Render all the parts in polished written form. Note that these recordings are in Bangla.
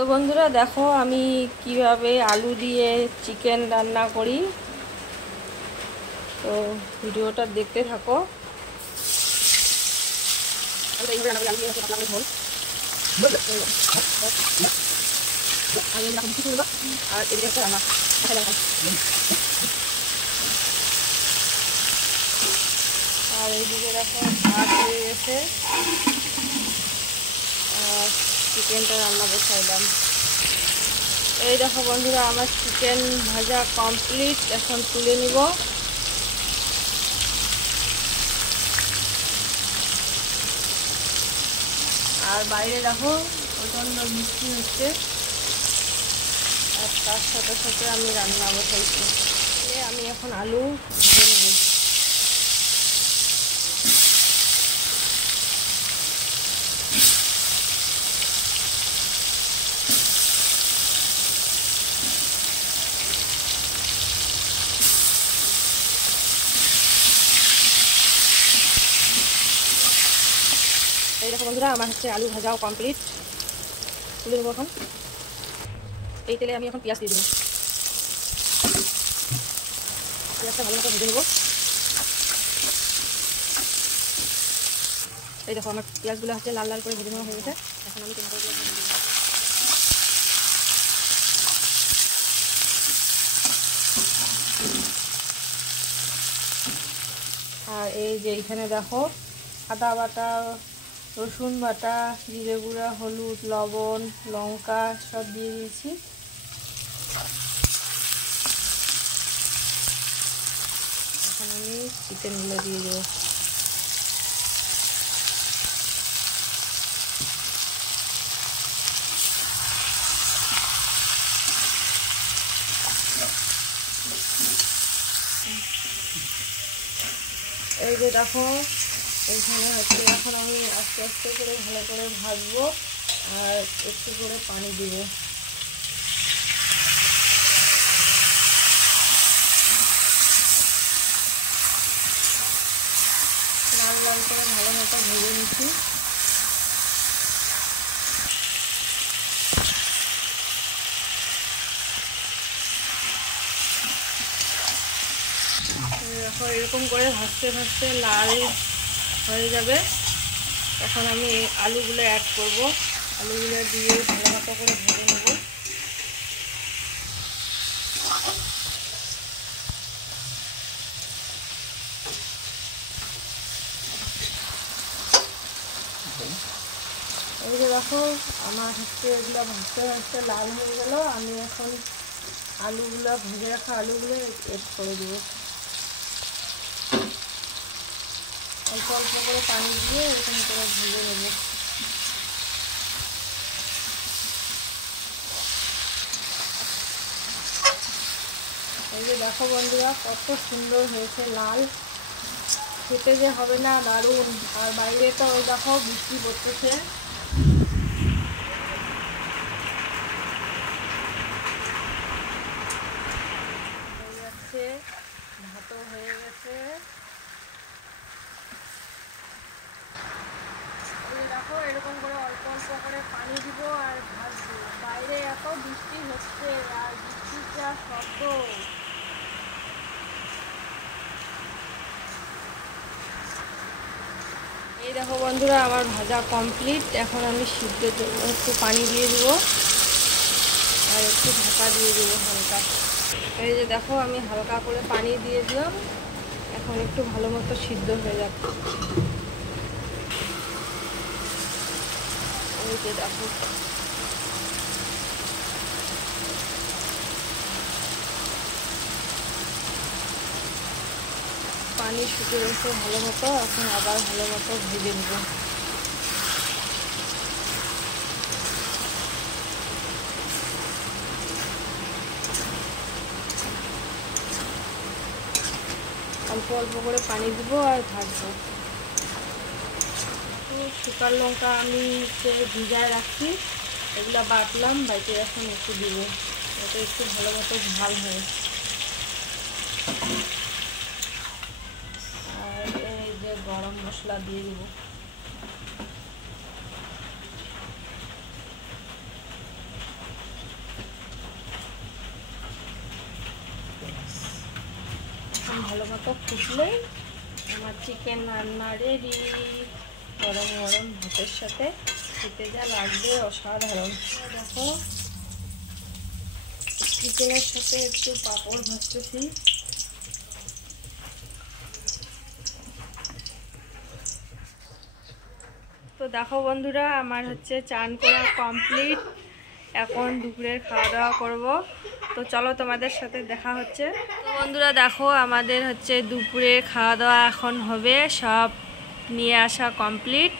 তো বন্ধুরা দেখো আমি কিভাবে আলু দিয়ে চিকেন রান্না করি। তো ভিডিওটা দেখতে থাকো। আর এইদিকে দেখো ভাত হয়ে গেছে, আর চিকেনটা রান্না বসাইলাম। এই দেখো বন্ধুরা আমার চিকেন ভাজা কমপ্লিট, এখন তুলে নিব। আর বাইরে দেখো প্রচণ্ড বৃষ্টি হচ্ছে, আর তার সাথে সাথে আমি রান্না বসাইছি। আমি এখন আলু ভেজে নেব। এই দেখো বন্ধুরা আমার হচ্ছে আলু ভাজাও কমপ্লিট, তুলে নেবো এখন। এই তেলে আমি এখন পেঁয়াজ দিয়ে দেবো। পেঁয়াজটা ভালো মতো ভেজে নেবো। এই দেখো আমার পেঁয়াজগুলো হচ্ছে লাল লাল করে ভেজে নেওয়া হয়ে গেছে। এখন আমি টমেটোগুলো ভেজে দেবো। আর এই যে এইখানে দেখো আদা বাটা, রসুন বাটা, জিরে গুঁড়া, হলুদ, লবণ, লঙ্কা সব দিয়ে দিয়েছি। এখন আমি চিকেনগুলো দিয়ে দেবো। এই যে দেখো এইখানে হচ্ছে এখন আমি আস্তে আস্তে করে ভালো করে ভাজবো, আর একটু করে পানি দিব। লাল লাল করে ভালো মতো ভেজে নিচ্ছি। দেখো এরকম করে ভাজতে ভাজতে লাল হয়ে যাবে। এখন আমি আলুগুলো অ্যাড করব। আলুগুলো দিয়ে ভালো মতো করে ভেজে নেব। এই যে দেখো আমার হচ্ছে এগুলো ভাজতে ভাজতে লাল হয়ে গেল। আমি এখন আলুগুলো ভেজে রাখা আলুগুলো এড করে দেবো। অল্প অল্প করে পানি দিয়ে এরকম করে ভেজে নেব। এই যে দেখো বন্ধুরা কত সুন্দর হয়েছে লাল, খেতে যে হবে না দারুণ। আর বাইরে তো ওই দেখো বৃষ্টি পড়তেছে। হয়ে যাচ্ছে, ভাতও হয়ে গেছে। দেখো এরকম করে অল্প অল্প করে পানি দিব আর ভাজবো। বাইরে এত বৃষ্টি হচ্ছে আর বৃষ্টির যা শব্দ। এই দেখো বন্ধুরা আমার ভাজা কমপ্লিট। এখন আমি সিদ্ধের জন্য একটু পানি দিয়ে দিব আর একটু ঢাকা দিয়ে দেবো হালকা। এই যে দেখো আমি হালকা করে পানি দিয়ে দিলাম। এখন একটু ভালো মতো সিদ্ধ হয়ে যাবে। এই যে দেখো পানি শুকিয়ে গেছে ভালো মতো। এখন আবার ভালো মতো ভেজে নেব। অল্প অল্প করে পানি দিব আর ভাজবো। শুকান লঙ্কা আমি ভিজায় রাখছি, এগুলা বাটলাম, বাইটে এখন একটু দিব, যাতে একটু ভালো মতো ঝাল হয়। আর এই যে গরম মশলা দিয়ে দিব। ভালো মতো ফুটলেই আমার চিকেন রান্না রেডি। গরম গরম ভাতের সাথে খেতে যা লাগবে অসাধারণ। দেখো চিকেনের সাথে একটু পাঁপড় ভাজতেছি। তো দেখো বন্ধুরা, আমার হচ্ছে চান করা কমপ্লিট। এখন দুপুরের খাওয়া দাওয়া করব। তো চলো তোমাদের সাথে দেখা হচ্ছে। তো বন্ধুরা দেখো, আমাদের হচ্ছে দুপুরে খাওয়া দাওয়া এখন হবে। সব নিয়ে আসা কমপ্লিট,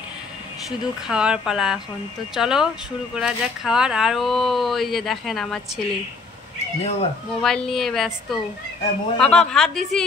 শুধু খাওয়ার পালা এখন। তো চলো শুরু করা যাক খাওয়ার। আর ওই যে দেখেন আমার ছেলে মোবাইল নিয়ে ব্যস্ত। বাবা ভাত দিছি।